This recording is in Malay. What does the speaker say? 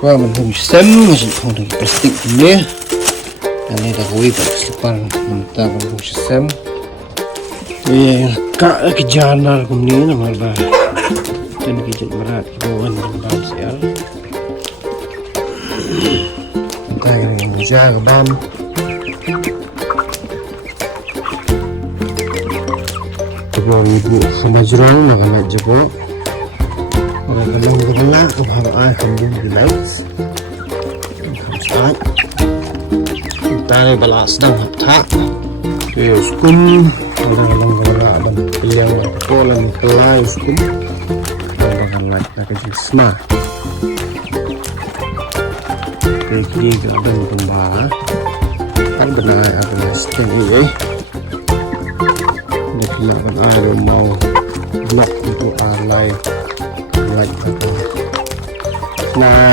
Xóa mình không xem mà chỉ không được plastic nhé. Anh này là gối bạc slipan mình ta vẫn không xem. Thì cả cái jana cũng ní là mà bà trên cái chuyện mà ra cái đồ ăn mình làm sẽ đây là mình ra cái bom coba ibu sama jurang nak nak jebo orang kalau kita nak kepada alhamdulillah saat kita ni balas sedang hapta skum orang kalau yang kolam kelai skum orang nak jisma kaki ada pembah kan benar ada skin ini dia benar mau nak itu alai like nah